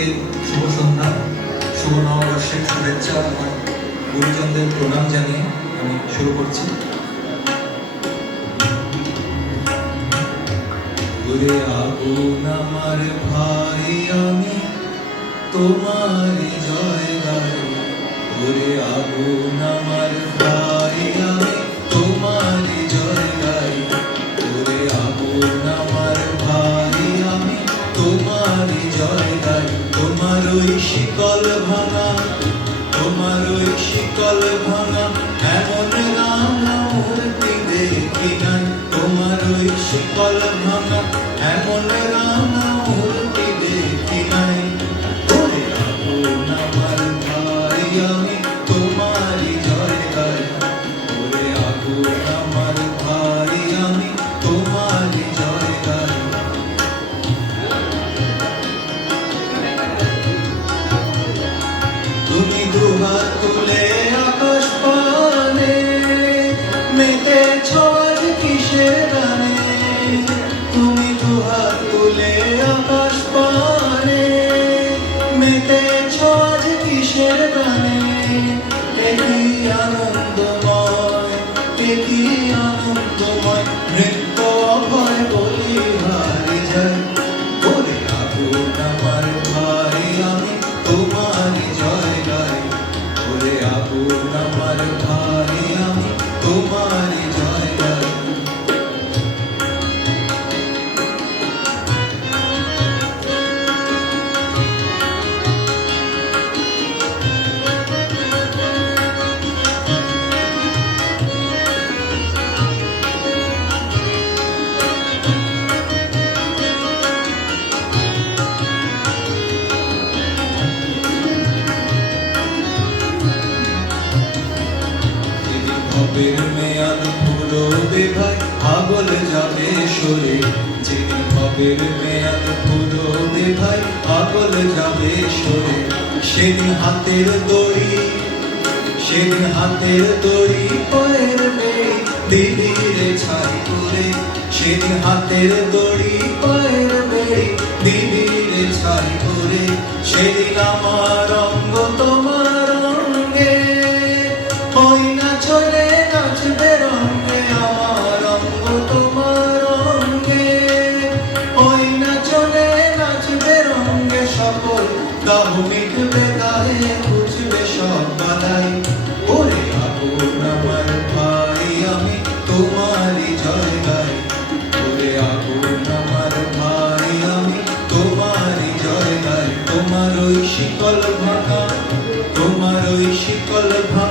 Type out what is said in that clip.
সকলকে শুভ সন্ধ্যা, শুভ নববর্ষের শুভেচ্ছা আমার গুরুজনদের প্রণাম জানিয়ে আমি শুরু করছি। ওরে আগুন আমার ভাই, আমি তোমারই জয় গাই। ওরে আগুন আমার ভাই, আমি তোমারই জয় গাই। ওরে আগুন আমার ভাই, আমি তোমারই জয় গাই। তোমার ওই শিকল ভাঙা, তোমার ওই শিকল ভাঙা এমন রাঙা মূর্তি দেখি নাই। তোমার ওই শিকল ভাঙা এমন রাঙা মূর্তি দেখি নাই। ওরে আগুন আমার ভাই, আমি তোমারই জয় গাই। ওরে আগুন আমার ভাই, আমি তোমারই জয় গাই। তুমি দুহাত তুলে আকাশ পানে মেতেছ আজ কিসের গানে। তুমি দুহাত তুলে আকাশ পানে মেতেছ আজ কিসের গানে। একই আনন্দময়, একই আনন্দময়, নৃত্য অভয় বলি হারি যায়। ওরে আগুন আমার ভাই, আমি তোমারই জয় গাই। ওরে আগুন আমার ভাই, আমি তোমারই জয় গাই। ভবের মেয়াদ ফুরোবে ভাই, পাগল যাবে সরে। যেদিন ভবের মেয়াদ ফুরোবে ভাই, পাগল যাবে সরে। সেদিন হাতের দড়ি, সেদিন হাতের দড়ি পায়ের বেড়ি দিবি রে ছাই করে। সেদিন হাতের দড়ি পায়ের বেড়ি দিবি রে ছাই করে। সেদিন আমার অঙ্গ তোমার অঙ্গে ওই না চলে নাচবে রঙ্গে। আমার অঙ্গ তোমার অঙ্গে ওই না চলে নাচবে রঙ্গে। সকল দাহ মিটবে গায়ে, বুঝবে সব বালাই। ওরে আগুন আমার ভাই, আমি তোমারই জয় গাই। ওরে আগুন আমার ভাই, আমি তোমারই জয় গাই। তোমার ওই শিকল ভাঙা, তোমার ওই শিকল ভাঙা